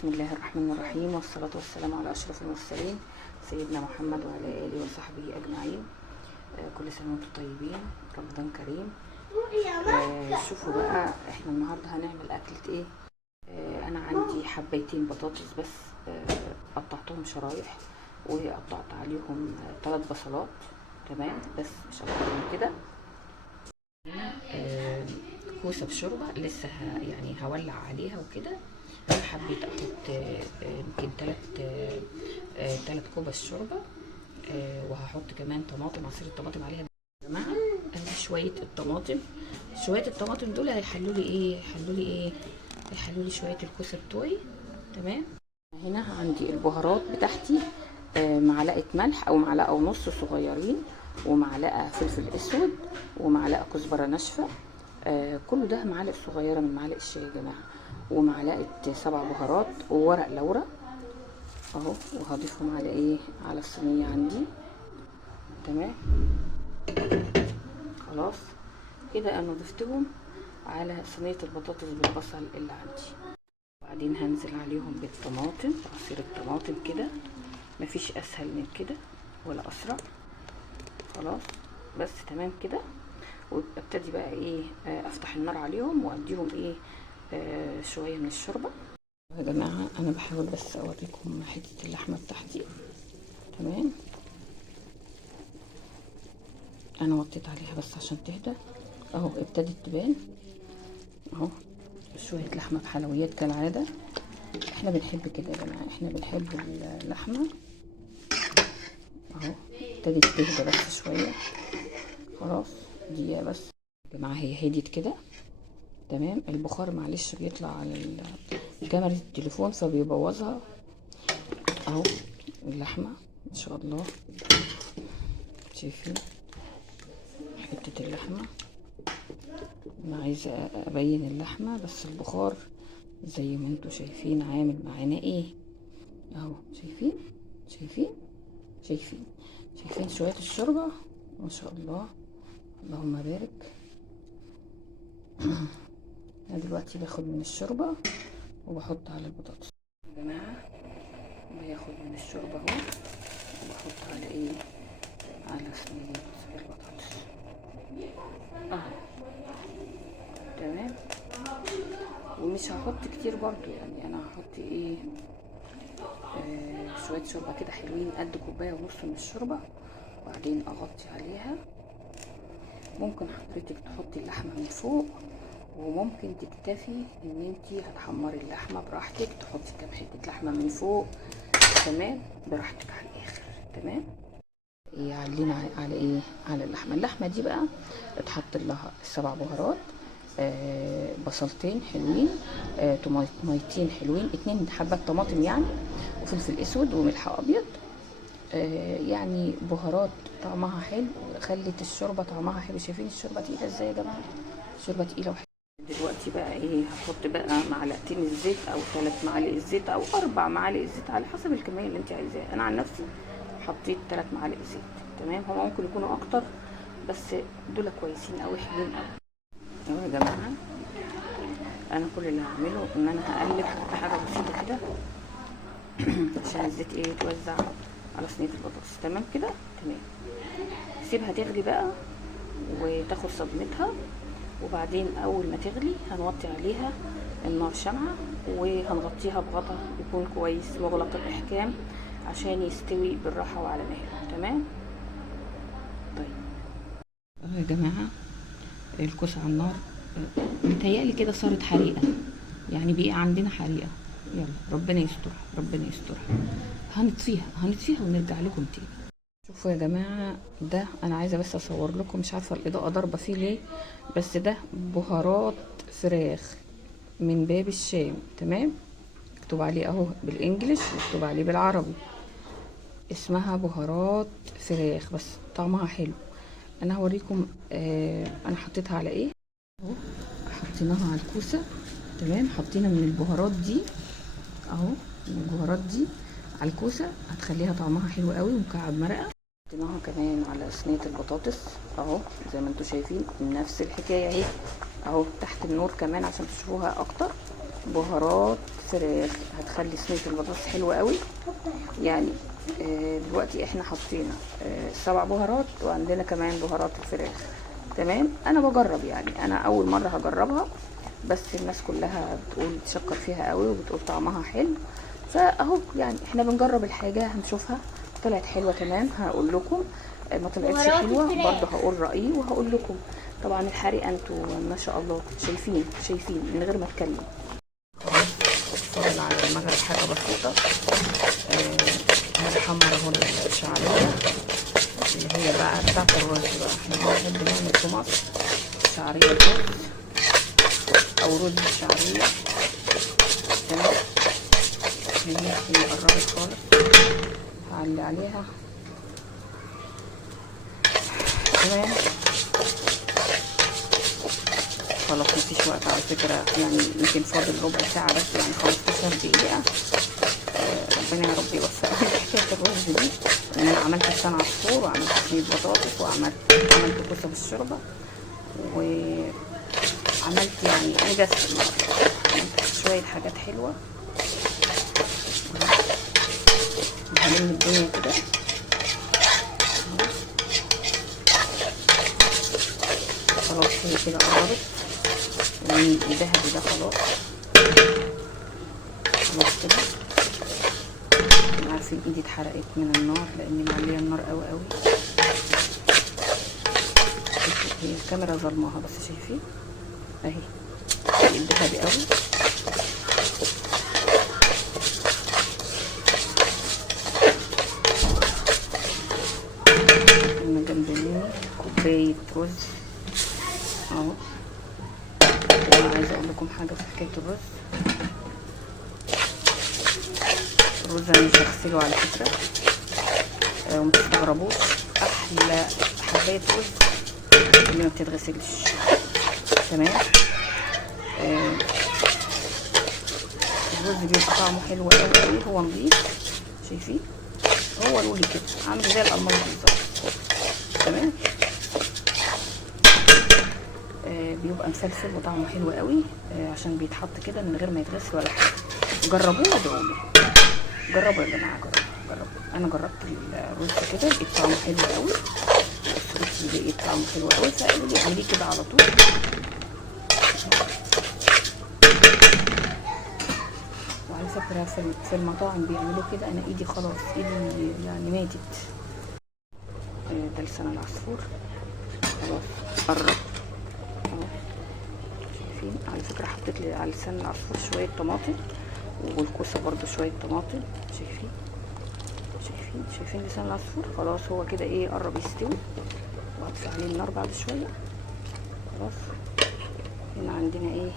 بسم الله الرحمن الرحيم، والصلاة والسلام على أشرف المرسلين سيدنا محمد وعلى آله وصحبه أجمعين. كل سنة وانتم طيبين، رمضان كريم. شوفوا بقى احنا النهاردة هنعمل أكلة ايه. أنا عندي حبيتين بطاطس بس، قطعتهم شرايح وقطعت عليهم 3 بصلات، تمام، بس مش أكتر من كده. كوسة بشوربة لسه يعني هولع عليها وكده. انا حبيت احط يمكن 3 كوبس شوربه، وهحط كمان طماطم، عصير الطماطم عليها يا جماعه. ادي شويه الطماطم دول هيحلوا لي شويه الكوسه بتوعي، تمام. هنا عندي البهارات بتاعتي، معلقه ملح او معلقه ونص صغيرين، ومعلقه فلفل اسود، ومعلقه كزبره ناشفه. كل ده معالق صغيره من معالق الشاي يا جماعه، ومعلقه 7 بهارات وورق لورا اهو، وهضيفهم على الصينيه عندي، تمام. خلاص كده انا ضفتهم على صينيه البطاطس بالبصل اللي عندي. وبعدين هنزل عليهم بالطماطم، عصير الطماطم كده، مفيش اسهل من كده ولا اسرع. خلاص بس تمام كده. وابتدي بقى افتح النار عليهم واديهم شويه من الشوربه. يا جماعه انا بحاول بس اوريكم حته اللحمه بتاعتي، تمام. انا وطيت عليها بس عشان تهدى اهو، ابتدت تبان اهو، شويه لحمه بحلويات كالعاده. احنا بنحب كده يا جماعه، احنا بنحب اللحمه اهو. ابتدت تهدى بس شويه، خلاص دقيقه بس يا جماعه، هي هديت كده، تمام. البخار معلش بيطلع على كاميرا التليفون فبيبوظها اهو. اللحمه ان شاء الله شايفين حته اللحمه، انا عايزه ابين اللحمه بس البخار زي ما انتوا شايفين عامل معانا اهو. شايفين شويه الشوربه ما شاء الله، اللهم بارك. انا دلوقتي باخد من الشوربه وبحط على البطاطس يا جماعه، باخد من الشوربه اهو وبحط على صينيه البطاطس اهو، تمام. ومش هحط كتير برضو، يعني انا هحط شويه شوربه كده حلوين، قد كوبايه ونص من الشوربه، وبعدين اغطي عليها. ممكن حضرتك تحطي اللحمه من فوق، وممكن تكتفي ان انتي هتحمري اللحمه براحتك، تحطي كام حته لحمه من فوق، تمام، براحتك على الاخر، تمام. علينا على اللحمه دي بقى اتحط لها 7 بهارات، بصلتين حلوين، طماطميتين حلوين، 2 حبات طماطم يعني، وفلفل اسود وملح ابيض. يعني بهارات طعمها حلو، خلت الشوربه طعمها حلو. شايفين الشوربه تقيله ازاي يا جماعه؟ الشوربه تقيله وحلوه. دلوقتي بقى هحط بقى معلقتين الزيت او 3 معالق الزيت او 4 معالق الزيت على حسب الكميه اللي انت عايزاها. انا عن نفسي حطيت 3 معالق زيت، تمام. هما ممكن يكونوا اكتر بس دول كويسين قوي، حلوين قوي اهو يا جماعه. انا كل اللي هعمله ان انا هقلب حاجه بسيطه كده عشان الزيت يتوزع على صينيه البطاطس، تمام كده، تمام. سيبها تغلي بقى وتاخد صدمتها، وبعدين اول ما تغلي هنوطي عليها النار شمعة، وهنغطيها بغطا يكون كويس مغلق الاحكام عشان يستوي بالراحه وعلى مهله، تمام. طيب يا جماعه الكوسه على النار، متهيألي كده صارت حريقه، يعني بقى عندنا حريقه. يلا ربنا يسترها. هنطفيها ونرجع لكم تاني. شوفوا يا جماعه، ده انا عايزه بس اصور لكم، مش عارفه الاضاءه ضاربه فيه ليه، بس ده بهارات فراخ من باب الشام، تمام. مكتوب عليه اهو بالانجلش، مكتوب عليه بالعربي، اسمها بهارات فراخ، بس طعمها حلو. انا هوريكم انا حطيتها على اهو. حطيناها على الكوسه، تمام. حطينا من البهارات دي اهو، من البهارات دي على الكوسه، هتخليها طعمها حلو قوي ومكعب مرقه. حطيناها كمان على صينيه البطاطس اهو، زي ما انتم شايفين نفس الحكايه اهو تحت النور كمان عشان تشوفوها اكتر، بهارات فراخ هتخلي صينيه البطاطس حلوه قوي يعني. دلوقتي احنا حطينا 7 بهارات، وعندنا كمان بهارات الفراخ. تمام. انا بجرب يعني، انا اول مره هجربها، بس الناس كلها بتقول تشكر فيها قوي وبتقول طعمها حلو، فاهو يعني احنا بنجرب الحاجه هنشوفها طلعت حلوه تمام هقول لكم، ما طلعتش حلوه برضه هقول رايي وهقول لكم. طبعا الحرق انتوا ما شاء الله شايفين من غير ما اتكلم. فاضل على المغرب حاجه بسيطه. هنحمر اهو الشعريه اللي هي بقى بتاعت الرز بقى. احنا بنحب نعمل في مصر شعريه رز او رز شعريه. تمام. هي قربت خالص، هعلي عليها. تمام. خلاص مفيش وقت على فكره يعني، يمكن فاضل ربع ساعه بس يعني 15 دقيقه. ربنا يا رب يوفقني في حكايه الرز دي، ان انا عملت لسان عصفور وعملت صينيه بطاطس وعملت كوسه بالشوربه، وعملت يعني انجزت النهارده، عملت شويه حاجات حلوه. هلم الدنيا كده. خلاص هي كده قربت، الذهبي ده خلاص كده. عارفين ايدي اتحرقت من النار لاني معليه النار قوي قوي. هي الكاميرا ظلماها بس شايفين اهي الذهبي قوي. انا جنب مني كوبايه رز اهو. وانا عايزه اقول لكم حاجه في حكايه الرز. الرز انا مش هغسله على فكره، وما تستغربوش، احلى حبايه رز اللي ما بتتغسلش. تمام. الرز بيبقى طعمه حلو قوي قوي، هو نضيف شايفين، هو لولي كده عامل زي الالماس بالظبط. تمام. بيبقى مسلسل وطعمه حلو قوي، عشان بيتحط كده من غير ما يتغسل ولا حاجه. جربوه وادعوا لي، جربوا يا جماعه، جربوا. انا جربت الرز كده لقيت طعمه حلو قوي، الرز لقيت طعمه حلو قوي، فقالوا لي اعمليه كده على طول. وعلى فكره في المطاعم بيعملوا كده، انا ايدي خلاص ايدي يعني ماتت. ده لسان العصفور خلاص قرب اهو. شايفين على فكره حطيت لي على لسان العصفور شويه طماطم، والكوسه برده شويه طماطم. شايفين لسان العصفور خلاص هو كده ايه قرب يستوي، وهطفي عليه النار بعد شويه. خلاص. هنا عندنا ايه؟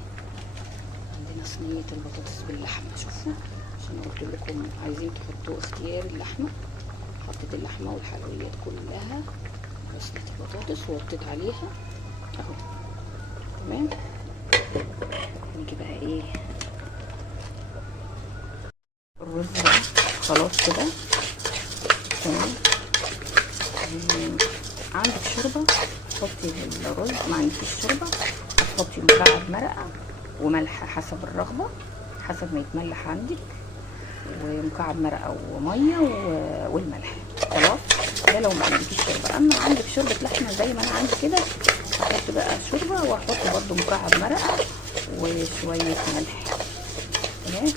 عندنا صينيه البطاطس باللحمه. شوفوا عشان قلت لكم عايزين تحطوا اختيار اللحمه، حطيت اللحمه والحلويات كلها صينيه البطاطس ووطيت عليها اهو. تمام. نيجي بقى ايه الرز بقى خلاص كده. تمام. عندك شوربه حطي الرز، ما عندكيش شوربه هتحطي مكعب مرقه وملح حسب الرغبه، حسب ما يتملح عندك، ومكعب مرقه وميه والملح. خلاص ده لو ما عندكيش شوربه. اما عندك شوربه لحمه زي ما انا عندي كده هحط بقى شوربه، واحط برده مكعب مرقه وشويه ملح. تمام.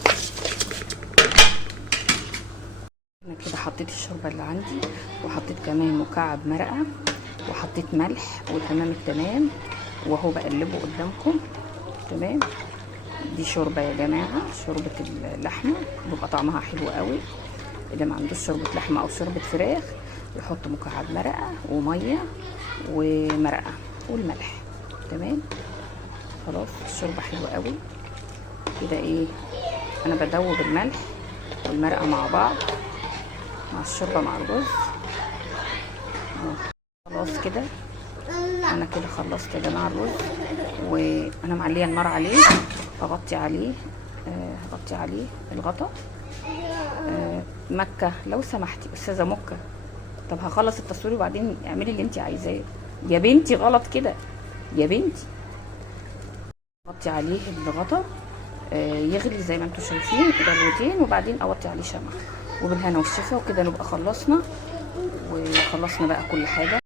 انا كده حطيت الشوربه اللي عندي، وحطيت كمان مكعب مرقه، وحطيت ملح، وتمام التمام، وهو بقلبه قدامكم. تمام. دي شوربه يا جماعه، شوربه اللحمه بيبقى طعمها حلو قوي. اللي ما عندوش شوربه لحمه او شوربه فراخ يحط مكعب مرقه وميه ومرقه والملح. تمام. خلاص الشوربه حلوه قوي كده. ايه انا بدوب الملح والمرقه مع بعض مع الشوربه مع الرز. خلاص كده انا كده خلصت يا جماعه الرز، وانا معليه النار عليه. هغطي عليه الغطا. مكه لو سمحتي استاذه مكه، طب هخلص التصوير وبعدين اعملي اللي انت عايزاه يا بنتي، غلط كده يا بنتي. غطي عليه الغطا يغلي زي ما انتم شايفين غلوتين، وبعدين اوطي عليه شمع. وبالهنا والشفا. وكده نبقى خلصنا، وخلصنا بقى كل حاجه.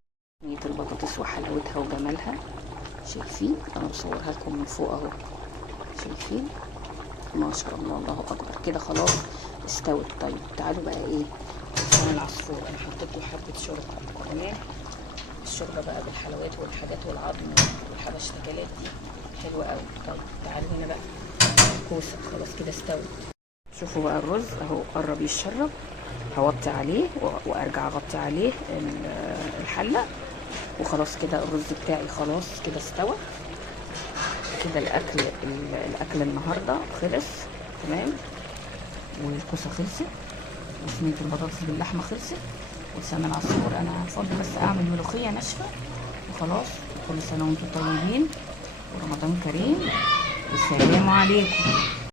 صينيه البطاطس وحلاوتها وجمالها، شايفين؟ انا بصورها لكم من فوق اهو، شايفين؟ ما شاء الله، الله اكبر. كده خلاص استوت. طيب تعالوا بقى ايه لسان العصفور. انا حطيت له حبه شوربه، تمام؟ الشوربه بقى بالحلويات والحاجات والعظم والحبشتكنات دي حلوه قوي. طيب تعالوا هنا بقى الكوسه، خلاص كده استوت. شوفوا بقى الرز اهو قرب يتشرب، هوطي عليه وارجع اغطي عليه الحله. وخلاص كده الرز بتاعي خلاص كده استوى. كده الاكل النهارده خلص، تمام؟ والكوسه خلصت، وصينيه البطاطس باللحمه خلصت، ولسان العصفور انا فاضل بس اعمل ملوخيه ناشفه وخلاص. كل سنه وانتم طيبين ورمضان كريم، والسلام عليكم.